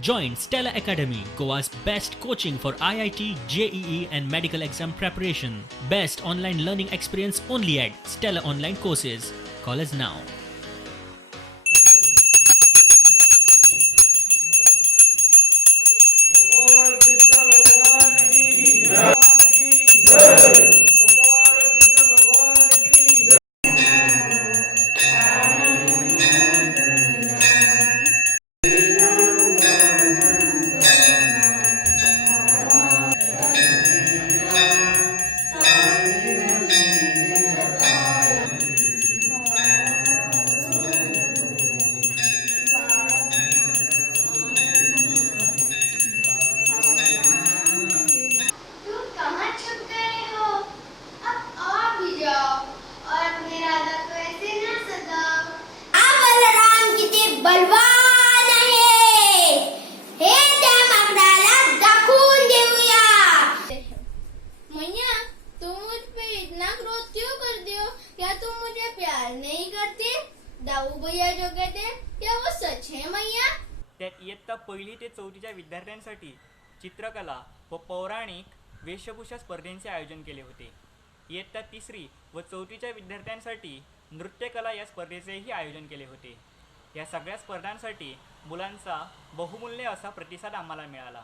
Join Stella Academy, Goa's best coaching for IIT, JEE, and medical exam preparation. Best online learning experience only at Stella Online Courses. Call us now. तुम कहाँ छुप गए हो? अब आ भी जाओ और अपने राधा को ऐसे ना सताओ। बलराम किती बलवान आहे, हे त्या माकडाला दाखवून देऊया। मैया, तुम मुझ पे इतना क्रोध क्यों करते हो? क्या तुम मुझे प्यार नहीं करते? दाऊ भैया जो कहते क्या वो सच है मैया? त्यात इयत्ता 1ली ते 4थीच्या विद्यार्थ्यांसाठी चित्रकला व पौराणिक वेशभूषा स्पर्धेचे आयोजन केले होते. इयत्ता 3री व 4थीच्या विद्यार्थ्यांसाठी नृत्यकला या स्पर्धेचेही आयोजन केले होते. या सगळ्या स्पर्धांसाठी मुलांचा बहुमूल्य असा प्रतिसाद आम्हाला मिळाला.